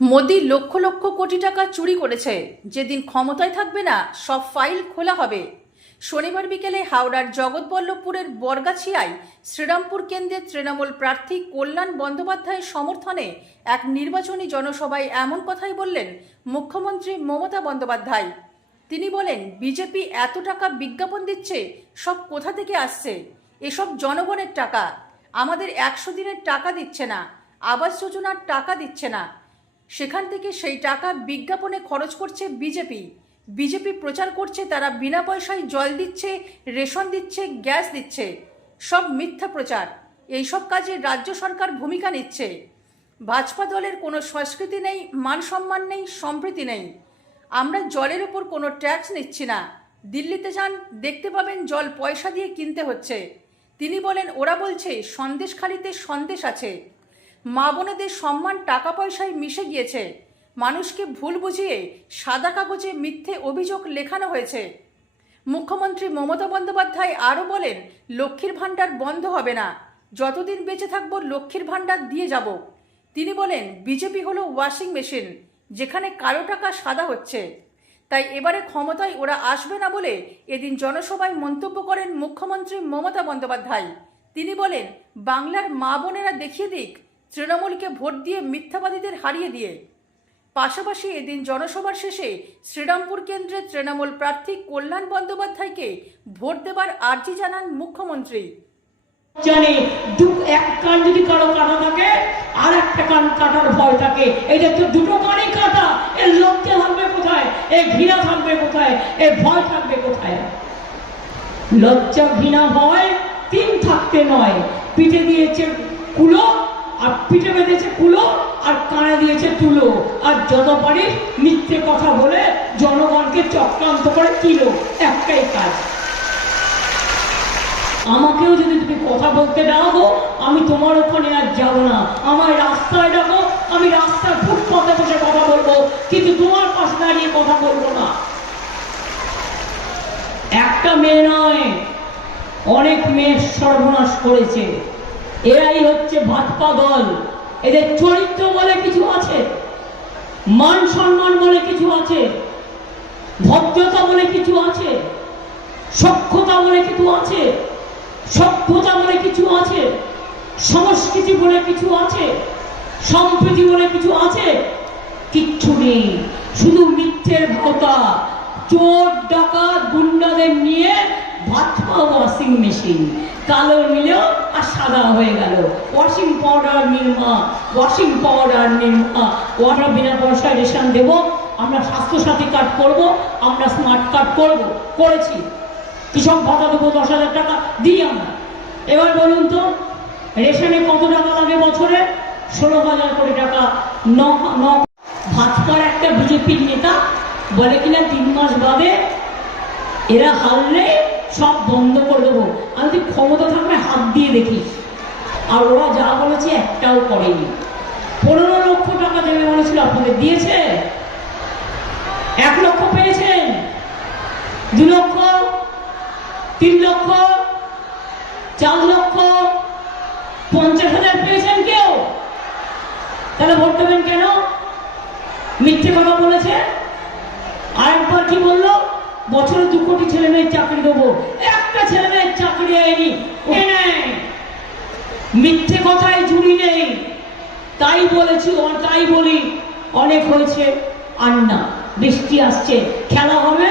মোদি লক্ষ লক্ষ কোটি টাকা চুরি করেছে, যেদিন ক্ষমতায় থাকবে না সব ফাইল খোলা হবে। শনিবার বিকেলে হাওড়ার জগৎবল্লভপুরের বরগাছিয়ায় শ্রীরামপুর কেন্দ্রের তৃণমূল প্রার্থী কল্যাণ বন্দ্যোপাধ্যায়ের সমর্থনে এক নির্বাচনী জনসভায় এমন কথাই বললেন মুখ্যমন্ত্রী মমতা বন্দ্যোপাধ্যায়। তিনি বলেন, বিজেপি এত টাকা বিজ্ঞাপন দিচ্ছে, সব কোথা থেকে আসছে? এসব জনগণের টাকা। আমাদের 100 দিনের টাকা দিচ্ছে না, আবাস যোজনার টাকা দিচ্ছে না, সেখান থেকে সেই টাকা বিজ্ঞাপনে খরচ করছে বিজেপি। বিজেপি প্রচার করছে তারা বিনা পয়সায় জল দিচ্ছে, রেশন দিচ্ছে, গ্যাস দিচ্ছে। সব মিথ্যা প্রচার। এইসব কাজে রাজ্য সরকার ভূমিকা নিচ্ছে। ভাজপা দলের কোনো সংস্কৃতি নেই, মান সম্মান নেই, সম্প্রীতি নেই। আমরা জলের ওপর কোনো ট্যাক্স নিচ্ছি না। দিল্লিতে যান, দেখতে পাবেন জল পয়সা দিয়ে কিনতে হচ্ছে। তিনি বলেন, ওরা বলছে সন্দেশখালিতে সন্দেশ আছে। মা বোনেদের সম্মান টাকা পয়সায় মিশে গিয়েছে। মানুষকে ভুল বুঝিয়ে সাদা কাগজে মিথ্যে অভিযোগ লেখানো হয়েছে। মুখ্যমন্ত্রী মমতা বন্দ্যোপাধ্যায় আরও বলেন, লক্ষ্মীর ভাণ্ডার বন্ধ হবে না। যতদিন বেঁচে থাকবো লক্ষ্মীর ভাণ্ডার দিয়ে যাব। তিনি বলেন, বিজেপি হলো ওয়াশিং মেশিন, যেখানে কালো টাকা সাদা হচ্ছে। তাই এবারে ক্ষমতায় ওরা আসবে না বলে এদিন জনসভায় মন্তব্য করেন মুখ্যমন্ত্রী মমতা বন্দ্যোপাধ্যায়। তিনি বলেন, বাংলার মা বোনেরা দেখিয়ে দিক তৃণমূলকে ভোট দিয়ে মিথ্যাবাদীদের হারিয়ে দিয়ে। পাশাপাশি এদিন জনসভার শেষে শ্রীরামপুর কেন্দ্রের তৃণমূল প্রার্থী কল্যাণ বন্দ্যোপাধ্যায়কে ভোট দেবার আর্জি জানান মুখ্যমন্ত্রী। জানে এক কান যদি কারো কাটা থাকে আর একটা কান কাটার ভয় থাকে। এটা তো দুটো কানই কাটা। এর লজ্জা থাকবে কোথায়? এ ঘৃণা থাকবে কোথায়? এ ভয় থাকবে কোথায়? লজ্জা, ঘৃণা, ভয় তিন থাকতে নয়। পিঠে দিয়েছে কুলো, আর পিঠে বেঁধেছে কুলো, আর কানে দিয়েছে তুলো। আর যত পারিস মিথ্যে কথা বলে জনগণকে চক্রান্ত করে কিলো। একটাই কাজ। আমাকেও যদি তুমি কথা বলতে ডাকো, আমি তোমার ওখানে আর যাব না। আমার রাস্তায় ডাকো, আমি রাস্তার ফুটপাতে বসে কথা বলবো, কিন্তু তোমার পাশে দাঁড়িয়ে কথা বলবো না। একটা মেয়ে নয়, অনেক মেয়ের সর্বনাশ করেছে। এরাই হচ্ছে ভাজপা দল। এদের চরিত্র বলে কিছু আছে, মান সম্মান বলে কিছু আছে, ভদ্রতা বলে কিছু আছে, সক্ষতা বলে কিছু আছে, সভ্যতা বলে কিছু আছে, সংস্কৃতি বলে কিছু আছে, সম্প্রীতি বলে কিছু আছে। কিচ্ছু নেই, শুধু মিথ্যের ভাওতা। চোর ডাকাত গুন্ডাদের নিয়ে ভাজপা ওয়াশিং মেশিন। কালো নিলেও আর সাদা হয়ে গেল। Washing powder Nirma, washing powder Nirma. আমরা বিনা পয়সায় রেশন দেবো, আমরা স্বাস্থ্যসাথী কার্ড করব, আমরা স্মার্ট কার্ড করব, করেছি। কৃষক ভাতা দেবো 10,000 টাকা দিই আমরা। এবার বলুন তো, রেশনে কত টাকা লাগে বছরে? 16,000 কোটি টাকা। ভাজপার একটা বিজেপির নেতা বলে কিনা 3 মাস বাদে এরা হারলে সব বন্ধ করে দেবো। আমি তুই ক্ষমতা থাকলে হাত দিয়ে দেখিস। আর ওরা যা বলেছে একটাও করেনি। 15 লক্ষ টাকা দেবে বলেছিল, আপনাদের দিয়েছে? 1 লক্ষ পেয়েছেন? 2 লক্ষ, 3 লক্ষ, 4 লক্ষ, 50,000 পেয়েছেন কেউ? তাহলে ভোট দেবেন কেন? মিথ্যে কথা বলেছে। আরেকবার কি বললো? বছরে 2 কোটি ছেলে মেয়ের চাকরি দেবো। একটা ছেলে মেয়ের চাকরি দেয়নি। মিথ্যে কথায় জুড়ি নেই। তাই বলেছি, তাই বলি, অনেক হয়েছে আর না। বৃষ্টি আসছে, খেলা হবে।